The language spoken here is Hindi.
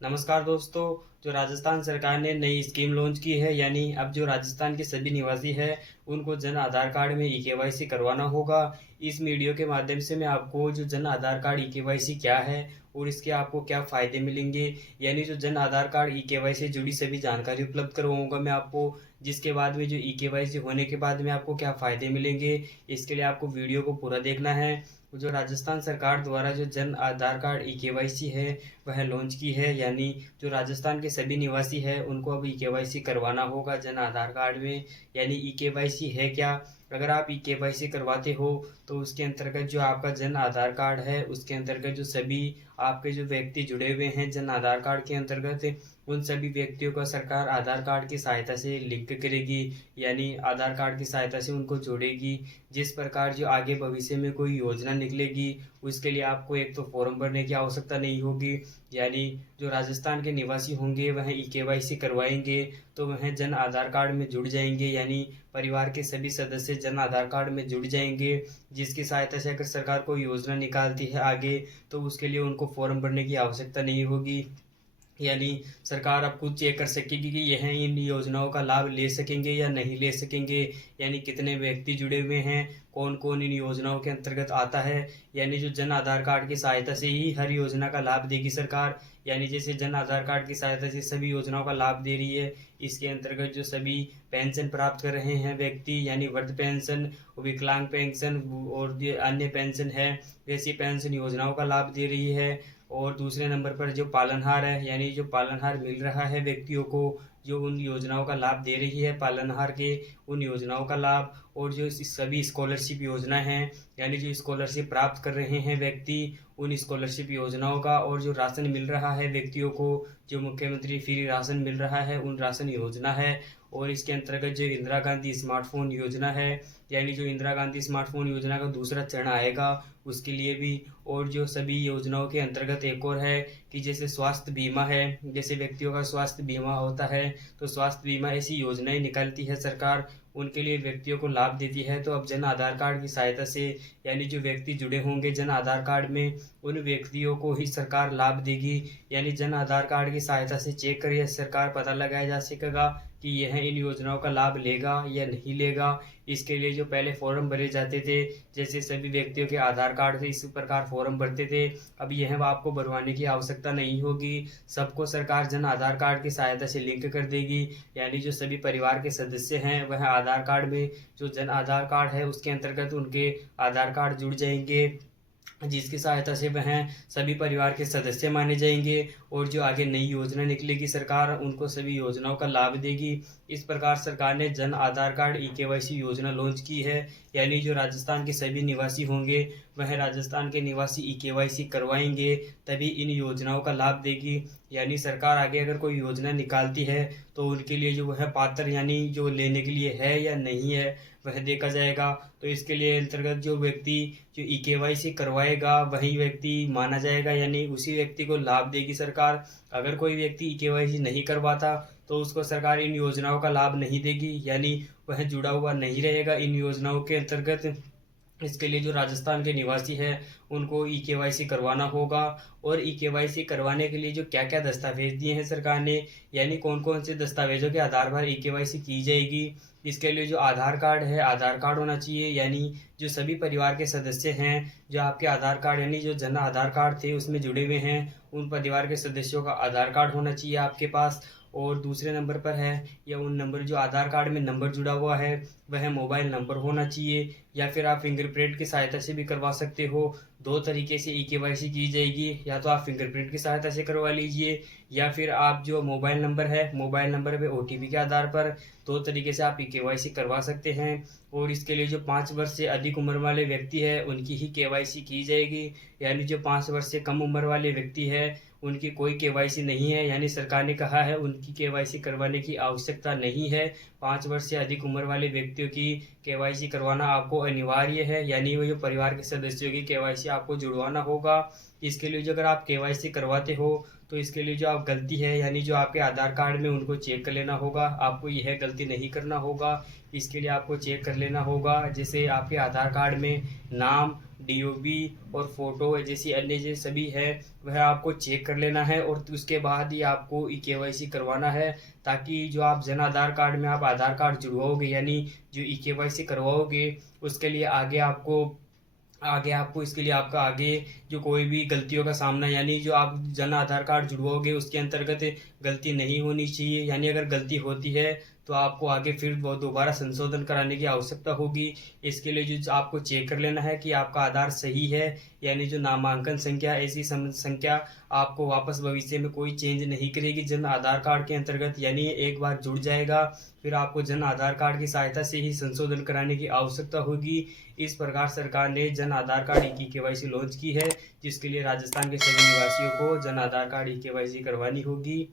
नमस्कार दोस्तों। जो राजस्थान सरकार ने नई स्कीम लॉन्च की है, यानी अब जो राजस्थान के सभी निवासी हैं उनको जन आधार कार्ड में ई-केवाईसी करवाना होगा। इस वीडियो के माध्यम से मैं आपको जो जन आधार कार्ड ई-केवाईसी क्या है और इसके आपको क्या फ़ायदे मिलेंगे, यानी जो जन आधार कार्ड ई-केवाईसी से जुड़ी सभी जानकारी उपलब्ध करवाऊंगा मैं आपको। जिसके बाद में जो ई-केवाईसी होने के बाद में आपको क्या फ़ायदे मिलेंगे, इसके लिए आपको वीडियो को पूरा देखना है। जो राजस्थान सरकार द्वारा जो जन आधार कार्ड ई-केवाईसी है वह लॉन्च की है, यानी जो राजस्थान के सभी निवासी हैं उनको अब ई-केवाईसी करवाना होगा जन आधार कार्ड में। यानी ई-केवाईसी है क्या? अगर आप ई-केवाईसी करवाते हो तो उसके अंतर्गत जो आपका जन आधार कार्ड है उसके अंतर्गत जो सभी आपके जो व्यक्ति जुड़े हुए हैं जन आधार कार्ड के अंतर्गत, उन सभी व्यक्तियों का सरकार आधार कार्ड की सहायता से लिंक करेगी, यानी आधार कार्ड की सहायता से उनको जोड़ेगी। जिस प्रकार जो आगे भविष्य में कोई योजना निकलेगी उसके लिए आपको एक तो फॉर्म भरने की आवश्यकता नहीं होगी, यानी जो राजस्थान के निवासी होंगे वह ई-केवाईसी करवाएंगे तो वह जन आधार कार्ड में जुड़ जाएंगे, यानी परिवार के सभी सदस्य जन आधार कार्ड में जुड़ जाएंगे। जिसकी सहायता से अगर सरकार कोई योजना निकालती है आगे तो उसके लिए उनको फॉर्म भरने की आवश्यकता नहीं होगी, यानी सरकार अब खुद चेक कर सकेगी कि यह इन योजनाओं का लाभ ले सकेंगे या नहीं ले सकेंगे, यानी कितने व्यक्ति जुड़े हुए हैं, कौन कौन इन योजनाओं के अंतर्गत आता है। यानी जो जन आधार कार्ड की सहायता से ही हर योजना का लाभ देगी सरकार, यानी जैसे जन आधार कार्ड की सहायता से सभी योजनाओं का लाभ दे रही है, इसके अंतर्गत जो सभी पेंशन प्राप्त कर रहे हैं व्यक्ति, यानी वृद्ध पेंशन, विकलांग पेंशन और जो अन्य पेंशन है वैसी पेंशन योजनाओं का लाभ दे रही है। और दूसरे नंबर पर जो पालनहार है, यानी जो पालनहार मिल रहा है व्यक्तियों को, जो उन योजनाओं का लाभ दे रही है पालनहार के उन योजनाओं का लाभ। और जो सभी स्कॉलरशिप योजना हैं, यानी जो स्कॉलरशिप प्राप्त कर रहे हैं व्यक्ति उन स्कॉलरशिप योजनाओं का, और जो राशन मिल रहा है व्यक्तियों को, जो मुख्यमंत्री फ्री राशन मिल रहा है उन राशन योजना है। और इसके अंतर्गत जो इंदिरा गांधी स्मार्टफोन योजना है, यानी जो इंदिरा गांधी स्मार्टफोन योजना का दूसरा चरण आएगा उसके लिए भी। और जो सभी योजनाओं के अंतर्गत एक और है कि जैसे स्वास्थ्य बीमा है, जैसे व्यक्तियों का स्वास्थ्य बीमा होता है तो स्वास्थ्य बीमा ऐसी योजनाएं निकालती है सरकार, उनके लिए व्यक्तियों को लाभ देती है। तो अब जन आधार कार्ड की सहायता से, यानी जो व्यक्ति जुड़े होंगे जन आधार कार्ड में उन व्यक्तियों को ही सरकार लाभ देगी, यानी जन आधार कार्ड की सहायता से चेक कर सरकार पता लगाया जा सकेगा कि यह इन योजनाओं का लाभ लेगा या नहीं लेगा। इसके लिए जो पहले फॉर्म भरे जाते थे, जैसे सभी व्यक्तियों के आधार कार्ड से इस प्रकार फॉर्म भरते थे, अब यह आपको भरवाने की आवश्यकता नहीं होगी। सबको सरकार जन आधार कार्ड की सहायता से लिंक कर देगी, यानी जो सभी परिवार के सदस्य हैं वह आधार कार्ड में, जो जन आधार कार्ड है उसके अंतर्गत उनके आधार कार्ड जुड़ जाएंगे, जिसकी सहायता से वह सभी परिवार के सदस्य माने जाएंगे। और जो आगे नई योजना निकलेगी सरकार उनको सभी योजनाओं का लाभ देगी। इस प्रकार सरकार ने जन आधार कार्ड ई-केवाईसी योजना लॉन्च की है, यानी जो राजस्थान के सभी निवासी होंगे वह राजस्थान के निवासी ई-केवाईसी करवाएंगे तभी इन योजनाओं का लाभ देगी। यानी सरकार आगे अगर कोई योजना निकालती है तो उनके लिए जो वह पात्र, यानी जो लेने के लिए है या नहीं है वह देखा जाएगा। तो इसके लिए अंतर्गत जो व्यक्ति जो ई-केवाईसी करवाएगा वही व्यक्ति माना जाएगा, यानी उसी व्यक्ति को लाभ देगी सरकार। अगर कोई व्यक्ति ई-केवाईसी नहीं करवाता तो उसको सरकार इन योजनाओं का लाभ नहीं देगी, यानी वह जुड़ा हुआ नहीं रहेगा इन योजनाओं के अंतर्गत। इसके लिए जो राजस्थान के निवासी हैं उनको ई-केवाईसी करवाना होगा। और ई-केवाईसी करवाने के लिए जो क्या क्या दस्तावेज दिए हैं सरकार ने, यानी कौन कौन से दस्तावेजों के आधार पर ई-केवाईसी की जाएगी। इसके लिए जो आधार कार्ड है आधार कार्ड होना चाहिए, यानी जो सभी परिवार के सदस्य हैं जो आपके आधार कार्ड, यानी जो जन आधार कार्ड थे उसमें जुड़े हुए हैं उन परिवार के सदस्यों का आधार कार्ड होना चाहिए आपके पास। और दूसरे नंबर पर है, या उन नंबर जो आधार कार्ड में नंबर जुड़ा हुआ है वह मोबाइल नंबर होना चाहिए, या फिर आप फिंगरप्रिंट की सहायता से भी करवा सकते हो। दो तरीके से ई-केवाईसी की जाएगी, या तो आप फिंगरप्रिंट की सहायता से करवा लीजिए, या फिर आप जो मोबाइल नंबर है मोबाइल नंबर पे ओटीपी के आधार पर, दो तरीके से आप ई-केवाईसी करवा सकते हैं। और इसके लिए जो 5 वर्ष से अधिक उम्र वाले व्यक्ति है उनकी ही केवाईसी की जाएगी, यानी जो 5 वर्ष से कम उम्र वाले व्यक्ति है उनकी कोई केवाईसी नहीं है, यानी सरकार ने कहा है उनकी केवाईसी करवाने की आवश्यकता नहीं है। 5 वर्ष से अधिक उम्र वाले व्यक्तियों की केवाईसी करवाना आपको अनिवार्य है, यानी वो जो परिवार के सदस्यों की केवाईसी आपको जुड़वाना होगा। इसके लिए जो अगर आप केवाईसी करवाते हो तो इसके लिए जो आप गलती है, यानी जो आपके आधार कार्ड में उनको चेक कर लेना होगा, आपको यह गलती नहीं करना होगा। इसके लिए आपको चेक कर लेना होगा, जैसे आपके आधार कार्ड में नाम, डीओबी और फोटो जैसी अन्य जो सभी है वह आपको चेक कर लेना है, और उसके बाद ही आपको ई केवाईसी करवाना है, ताकि जो आप जन आधार कार्ड में आप आधार कार्ड जुड़वाओगे यानी जो ई केवाईसी करवाओगे उसके लिए आगे आपको इसके लिए आपका आगे जो कोई भी गलतियों का सामना, यानी जो आप जन आधार कार्ड जुड़वाओगे उसके अंतर्गत गलती नहीं होनी चाहिए, यानी अगर गलती होती है तो आपको आगे फिर वो दोबारा संशोधन कराने की आवश्यकता होगी। इसके लिए जो आपको चेक कर लेना है कि आपका आधार सही है, यानी जो नामांकन संख्या ऐसी संख्या आपको वापस भविष्य में कोई चेंज नहीं करेगी जन आधार कार्ड के अंतर्गत, यानी एक बार जुड़ जाएगा फिर आपको जन आधार कार्ड की सहायता से ही संशोधन कराने की आवश्यकता होगी। इस प्रकार सरकार ने Jan Aadhaar card e KYC launch की है, जिसके लिए राजस्थान के सभी निवासियों को Jan Aadhaar card e KYC करवानी होगी।